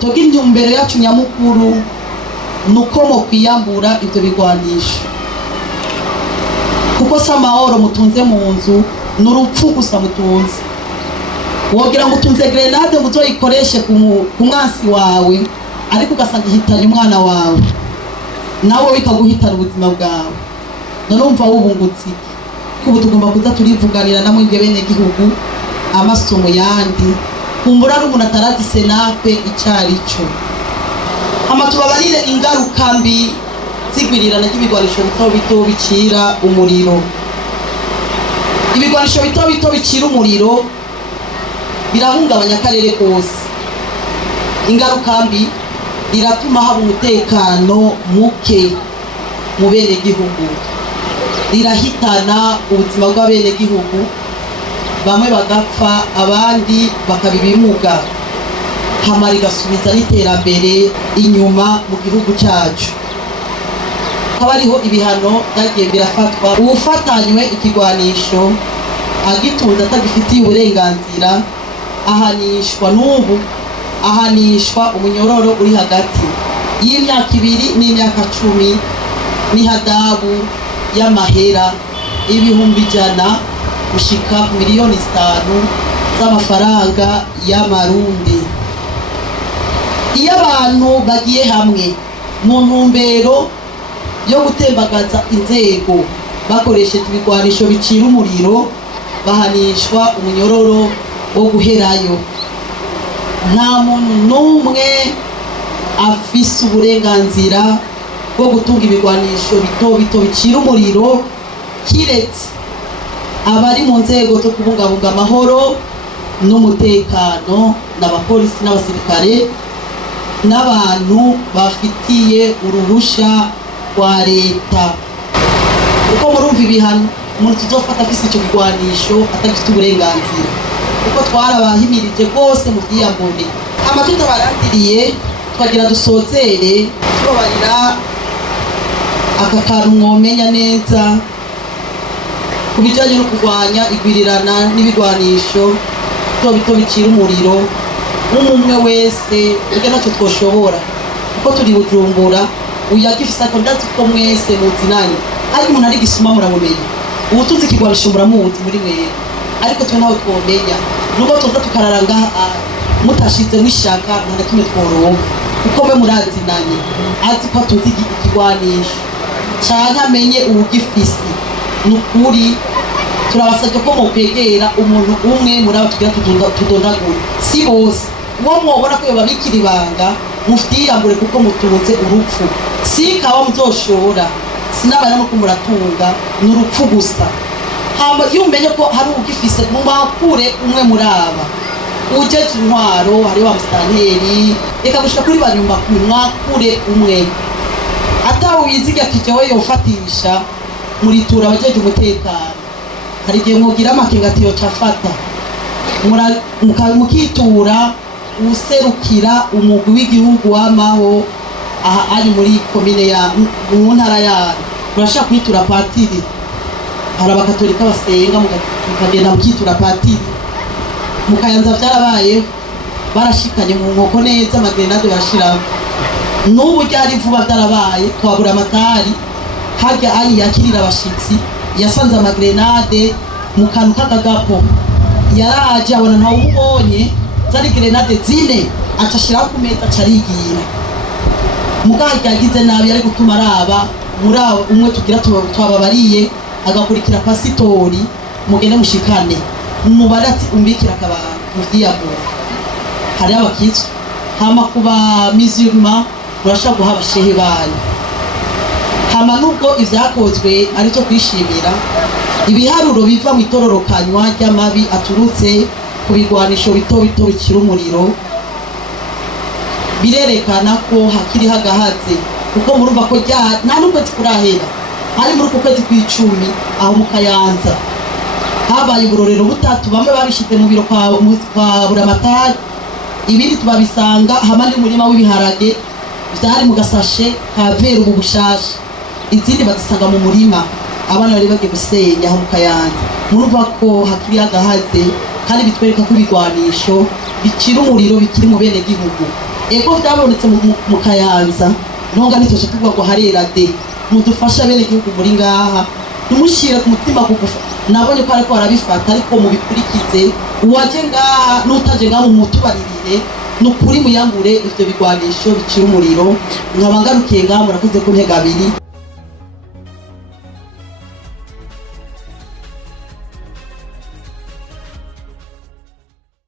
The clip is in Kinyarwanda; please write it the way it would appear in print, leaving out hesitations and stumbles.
togira intumbero yacu nyamukuru nuko mo kwiyambura ivyo bigwanisho, kuko si amahoro mutunze mu nzu, n'urupfu gusa mutunze. Wogira ngo utunze grenade ngo uzoyikoreshe ku mwansi wawe, ariko ugasanga ihitanye umwana wawe, nawe bikaguhitana ubuzima bwawe. None umva wubungutse iki? Kubu tugomba kuza turivuganira namwe bene gihugu amasomo yandi, kumbura ari umuntu atarazi senape icarico. Tubabarire ingaruka mbi zigwirirana ry'ibigwanisho bito bito bicira umuriro. Ibigwanisho bito bito bicira umuriro birahungabanya akarere kose. Ingaruka mbi iratuma haba umutekano muke mu bene gihugu, rirahitana ubuzima bw'abene gihugu, bamwe bagapfa abandi bakabibimuga, hama rigasubiza n'iterambere inyuma mu gihugu cyacu. Haba hariho ibihano byagiye birafatwa. Ufatanywe ikigwanisho agitunze atagifitiye uburenganzira ahanishwa n'ubu ahanishwa umunyororo uri hagati y'imyaka 2 n'imyaka 10 n'ihadabu y'amahera 100,000 gushika ku miliyoni 5 z'amafaranga y'amarundi. Iyo abantu bagiye hamwe mu ntumbero yo gutembagaza inzego bakoresheje ibigwanisho bicira umuriro, bahanishwa umunyororo wo guherayo. Nta muntu n'umwe afise uburenganzira bwo gutunga ibigwanisho bito bito bicira umuriro, kiretse abari mu nzego zo kubungabunga amahoro n'umutekano, n'abapolisi n'abasirikare, n'abantu bafitiye uruhusha rwa leta. Uko murumva ibihano umuntu tuzofata afise icyo kigwanisho atagifite uburenganzira, kuko twarabahimirije rwose mu byiyambure. Amatuta barandiriye twagira dusozere tubabarira aka kantu mwomenya neza ku bijyanye no kurwanya igwirirana n'ibigwanisho bito bito bicira umuriro. Umwe wese ujya nacyo twoshobora, kuko turi Bujumbura uyagifisa ko ndazi ko mwese muzinanye, ariko umuntu ari gisuma muramumenya, ubutunzi kigwanisho muramuzi muri mwe, ariko twe naho twomenya nuko tuza tukararanga mutashize mwishaka nta kimwe tworonka, kuko mwe murazinanye azi ko tuzi ikigwanisho cyane amenye ubugifisi. Nukuri turabasabye ko mukwegera umuntu umwe muri abo tugira tudondagura, si bose uwo mwobona ko yobabikira ibanga mufitiyambure, kuko mutunze urupfu. Si kawa muzoshora, sinabana no kumuratunga n'urupfu gusa. Hamba yumenye ko hari ugifise mumakure umwe muri aba ujeje intwaro, hari wa mustanteri eka gushika kuri banyumba kumwakure umwe, atawe yiziga kijewe yofatisha muritura abajeje umutekano. Hari igihe mugira amakingatiyo cafata mukitura userukira umugwi w'igihugu w'amaho aha ari muri komine ya mu ntara ya murashaka kwitura patiri. Hari abakatolika basenga mukagenda mukitura patiri, mukayanza byarabaye barashikanye mu nkoko neza, amagrenade barashiraho. N'ubu ryari vuba byarabaye twabura amatari hajya ari yakirira abashitsi, yasanze amagrenade mu kantu k'akagapo, yaraje abona ntawe umubonye, zari grenade 4 acashiraho ku meza carigira. Muganga yagize nabi ari gutuma araba muri umwe tugira twababariye, agakurikira pasitori mugende mushikane mubare ati umbikira akabanga muvyiyabura. Hari abakitwa hama kuba musulman urashaka guha abashehe bayo. Hama nubwo ivyakozwe ari cyo kwishimira, ibiharuro biva mu itororokanywa ry'amabi aturutse ku bigwanisho bito bito bicira umuriro birerekana ko hakiri hagahaze, kuko murumva ko nta n'ukwezi kurahera, hari muri uku kwezi kw'icumi aho mu Kayanza habaye uburorero butatu, bamwe babishize mu biro kwa buramatari, ibindi tubabisanga hamwe n'umurima w'ibiharage byari mu gasashe ka veru mu bushasha, izindi bazisanga mu murima abana bari bagiye gusenya aho mu Kayanza. Murumva ko hakiri hagahaze, kandi bitwereka ko ibigwanisho bicira umuriro bikiri mu bene gihugu. ego byabonetse mu Kayanza ntonga nitoshe tuvuga ngo harera de mudufasha bene igihugu muri ngaha numushire ku mutima kugufa nabonye ko ariko arabifata ariko mubikurikize uwaje ngaha nutaje ngaha mu mutubaririre nukuri muyambure ivyo bigwanisho bicira umuriro nkaba ngarukiye ngaha murakoze ku ntega abiri